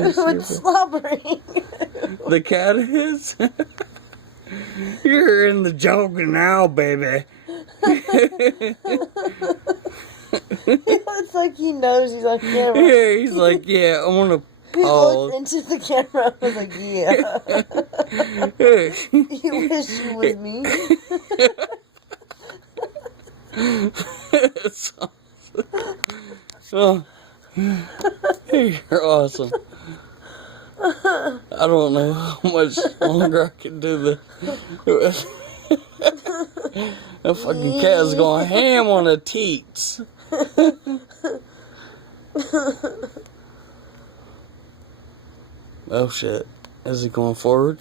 It's slobbering. The cat is? You're in the joke now, baby. It's like he knows he's on camera. Yeah, he's like, yeah, I want to He pause. looked into the camera. I was like, yeah. You wish you was me. It's awesome. You're awesome. I don't know how much longer I can do this. That fucking cat is going ham on the teats. Oh shit. Is he going forward?